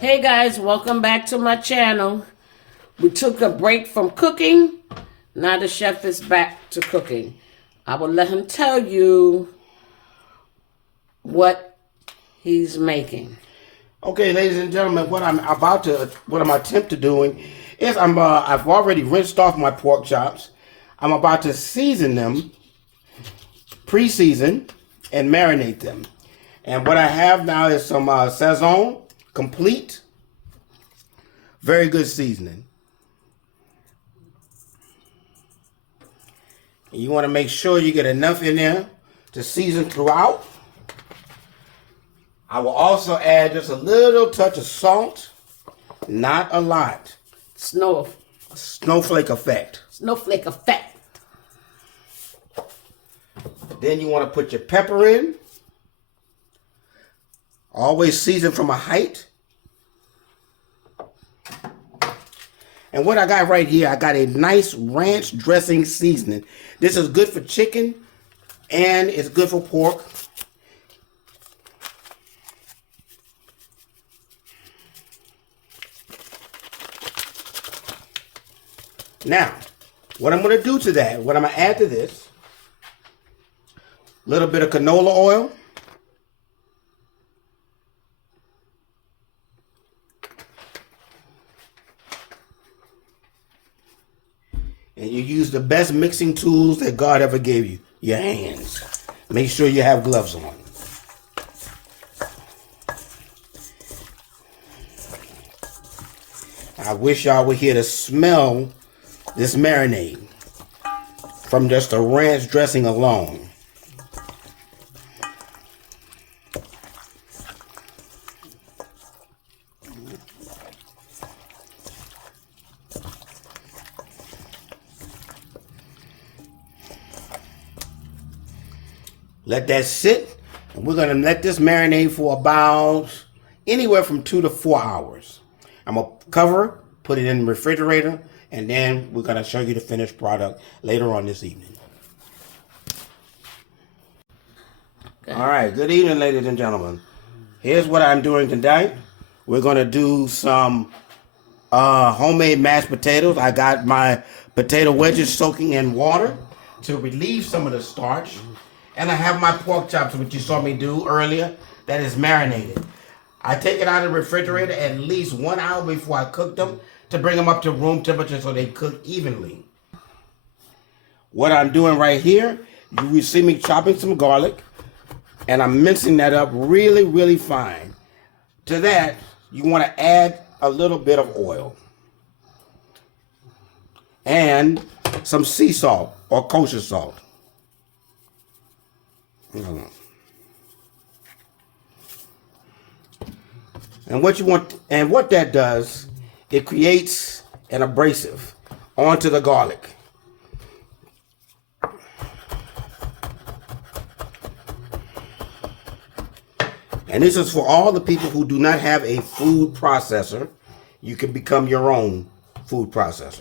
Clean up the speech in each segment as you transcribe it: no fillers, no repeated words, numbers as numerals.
Hey guys, welcome back to my channel. We took a break from cooking. Now the chef is back to cooking. I will let him tell you what he's making. Okay, ladies and gentlemen, what I'm attempting doing is I've already rinsed off my pork chops. I'm about to season them, pre-season, and marinate them. And what I have now is some Saison Complete, very good seasoning. And you want to make sure you get enough in there to season throughout. I will also add just a little touch of salt, not a lot. Snowflake effect. Snowflake effect. Then you want to put your pepper in. Always season from a height. And what I got right here, I got a nice ranch dressing seasoning. This is good for chicken and it's good for pork. Now, what I'm going to do to that, what I'm going to add to this, a little bit of canola oil. And you use the best mixing tools that God ever gave you, your hands. Make sure you have gloves on. I wish y'all were here to smell this marinade from just the ranch dressing alone. Let that sit, and we're going to let this marinate for about anywhere from 2 to 4 hours. I'm going to cover, put it in the refrigerator, and then we're going to show you the finished product later on this evening. Okay. All right, good evening, ladies and gentlemen. Here's what I'm doing tonight. We're going to do some homemade mashed potatoes. I got my potato wedges soaking in water to relieve some of the starch. And I have my pork chops, which you saw me do earlier, that is marinated. I take it out of the refrigerator at least 1 hour before I cook them to bring them up to room temperature so they cook evenly. What I'm doing right here, you will see me chopping some garlic, and I'm mincing that up really, really fine. To that, you want to add a little bit of oil and some sea salt or kosher salt. And what that does, it creates an abrasive onto the garlic. And this is for all the people who do not have a food processor. You can become your own food processor.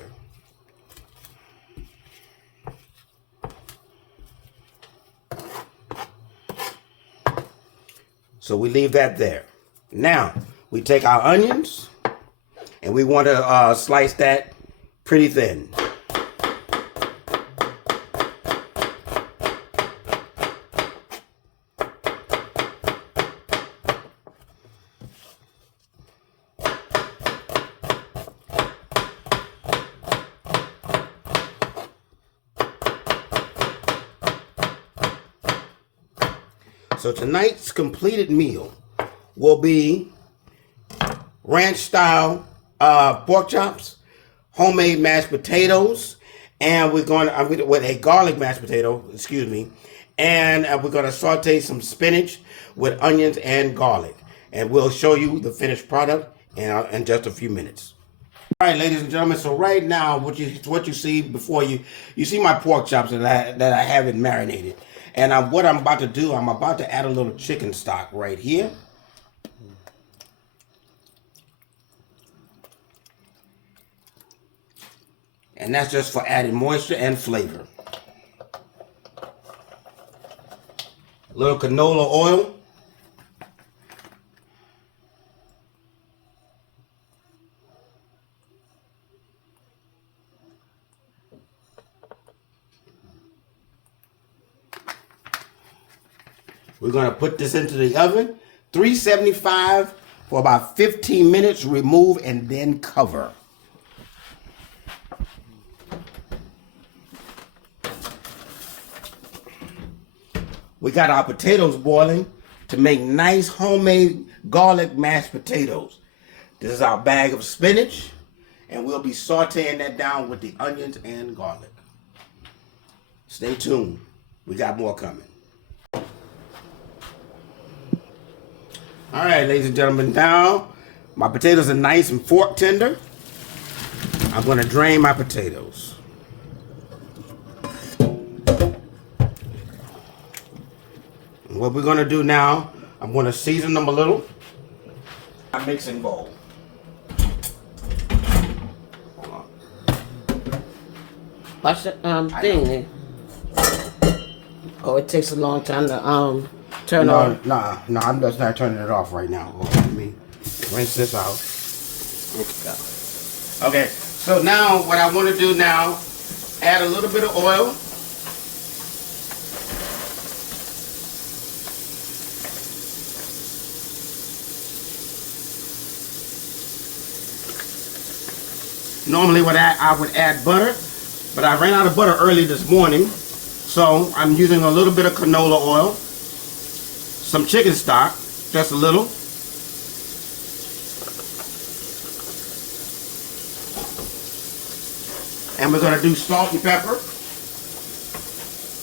So we leave that there. Now, we take our onions, and we want to slice that pretty thin. So tonight's completed meal will be ranch style pork chops, homemade mashed potatoes, and we're going to, with a garlic mashed potato, excuse me, and we're going to saute some spinach with onions and garlic. And we'll show you the finished product in just a few minutes. All right, ladies and gentlemen, so right now, what you see before you see my pork chops that I have it marinated. And what I'm about to do, I'm about to add a little chicken stock right here. And that's just for adding moisture and flavor. A little canola oil. We're going to put this into the oven, 375 for about 15 minutes, remove and then cover. We got our potatoes boiling to make nice homemade garlic mashed potatoes. This is our bag of spinach, and we'll be sauteing that down with the onions and garlic. Stay tuned. We got more coming. All right, ladies and gentlemen, now my potatoes are nice and fork tender. I'm going to drain my potatoes. And what we're going to do now, I'm going to season them a little. A mixing bowl. Hold on. Watch the thing there. Oh, it takes a long time to turn on. No, I'm just not turning it off right now. Let me rinse this out. Okay, so now what I want to do now, add a little bit of oil. Normally I would add butter, but I ran out of butter early this morning, so I'm using a little bit of canola oil, some chicken stock, just a little, and we're going to do salt and pepper.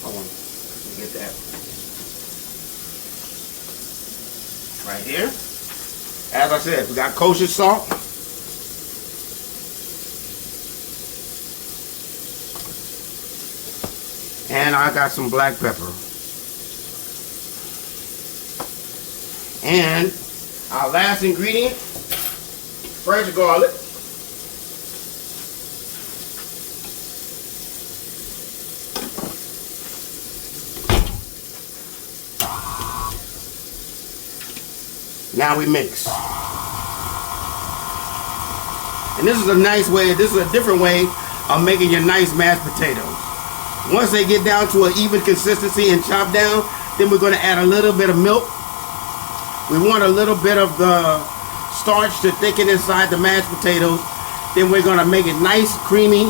Hold on, let me get that right here. As I said, we got kosher salt. And I got some black pepper. And our last ingredient, fresh garlic. Now we mix. And this is a nice way, this is a different way of making your nice mashed potatoes. Once they get down to an even consistency and chop down, then we're going to add a little bit of milk. We want a little bit of the starch to thicken inside the mashed potatoes. Then we're going to make it nice, creamy,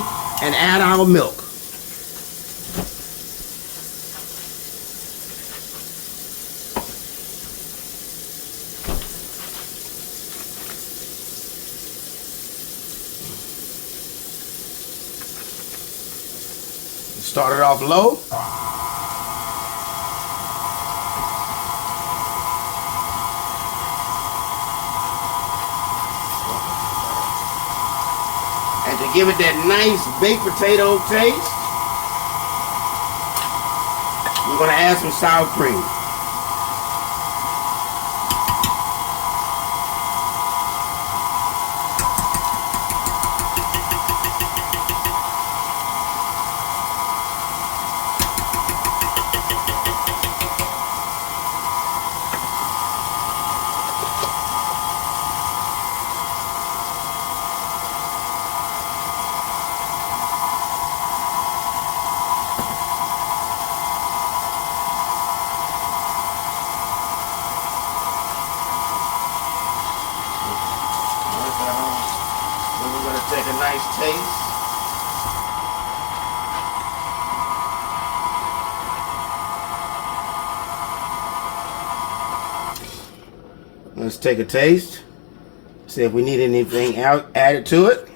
and add our milk. Start it off low. And to give it that nice baked potato taste, we're going to add some sour cream. Take a nice taste. Let's take a taste. See if we need anything added to it.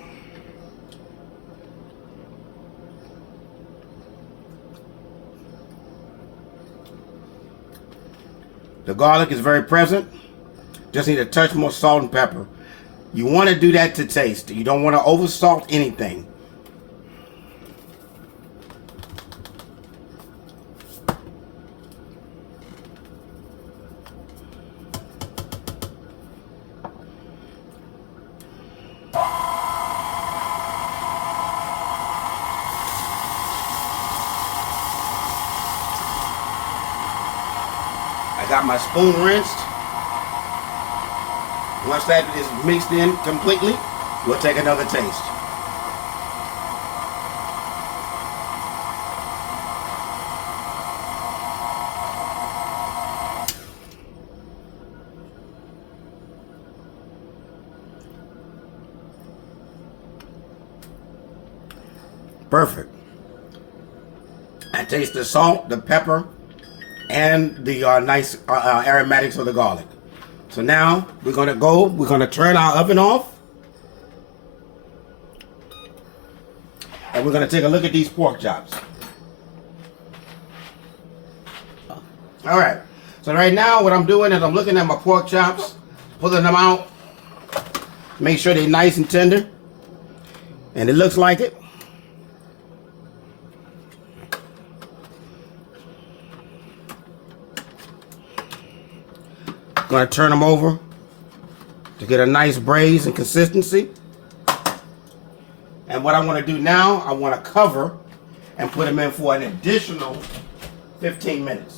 The garlic is very present. Just need a touch more salt and pepper. You want to do that to taste. You don't want to over salt anything. I got my spoon rinsed. Once that is mixed in completely, we'll take another taste. Perfect. I taste the salt, the pepper, and the nice aromatics of the garlic. So now we're gonna turn our oven off. And we're gonna take a look at these pork chops. All right, so right now what I'm doing is I'm looking at my pork chops, pulling them out, make sure they're nice and tender, and it looks like it. Gonna turn them over to get a nice braise and consistency. And what I want to do now, I want to cover and put them in for an additional 15 minutes.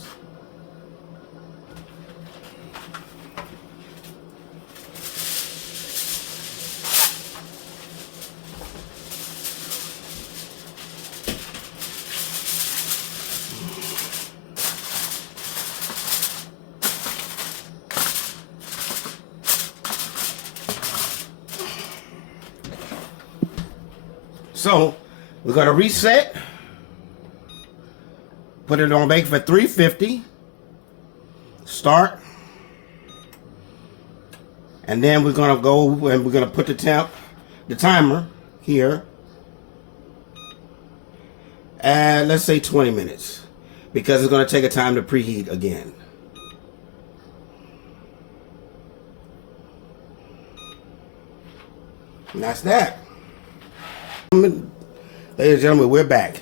So we're gonna reset, put it on bake for 350, start, and then we're gonna go and we're gonna put the timer here at, let's say, 20 minutes, because it's gonna take a time to preheat again. And that's that. Ladies and gentlemen, we're back.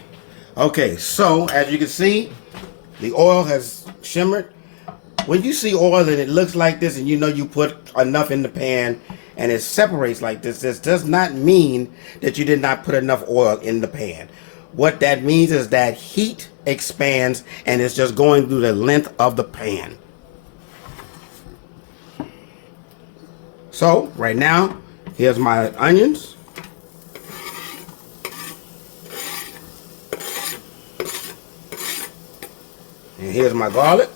Okay, so as you can see, the oil has shimmered. When you see oil and it looks like this and you know you put enough in the pan and it separates like this does not mean that you did not put enough oil in the pan. What that means is that heat expands and it's just going through the length of the pan. So right now, here's my onions. And here's my garlic.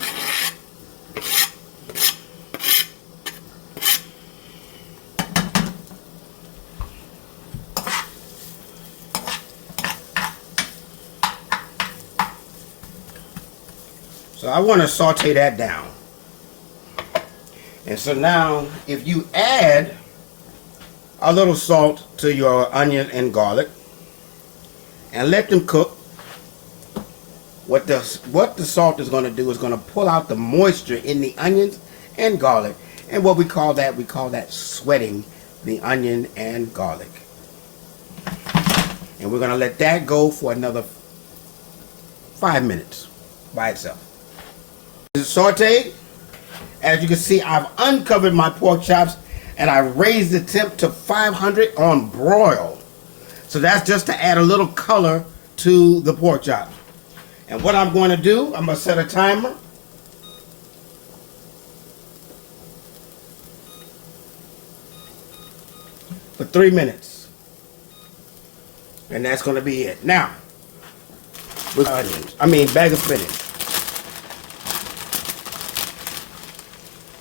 So I want to saute that down. And so now, if you add a little salt to your onion and garlic and let them cook, what the salt is going to do is going to pull out the moisture in the onions and garlic. And what we call that sweating the onion and garlic. And we're going to let that go for another 5 minutes by itself. This is sauteed. As you can see, I've uncovered my pork chops and I raised the temp to 500 on broil. So that's just to add a little color to the pork chops. And what I'm going to do, I'm going to set a timer. For 3 minutes. And that's going to be it. Now, with onions, bag of spinach.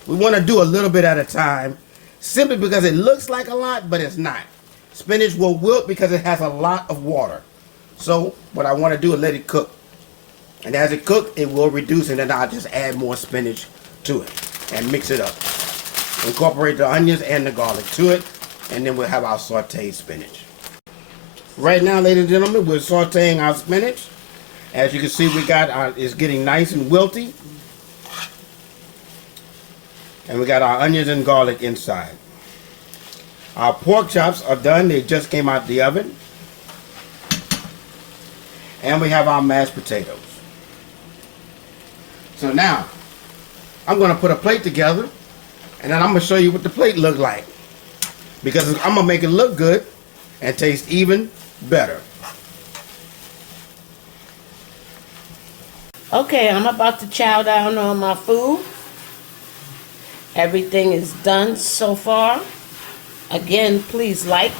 We want to do a little bit at a time, simply because it looks like a lot, but it's not. Spinach will wilt because it has a lot of water. So what I want to do is let it cook. And as it cooks, it will reduce, and then I'll just add more spinach to it and mix it up. Incorporate the onions and the garlic to it, and then we'll have our sauteed spinach. Right now, ladies and gentlemen, we're sauteing our spinach. As you can see, it's getting nice and wilty. And we got our onions and garlic inside. Our pork chops are done. They just came out the oven. And we have our mashed potatoes. So now, I'm going to put a plate together, and then I'm going to show you what the plate looks like. Because I'm going to make it look good and taste even better. Okay, I'm about to chow down on my food. Everything is done so far. Again, please like,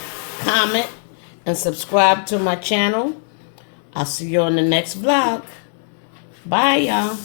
comment, and subscribe to my channel. I'll see you on the next vlog. Bye, y'all.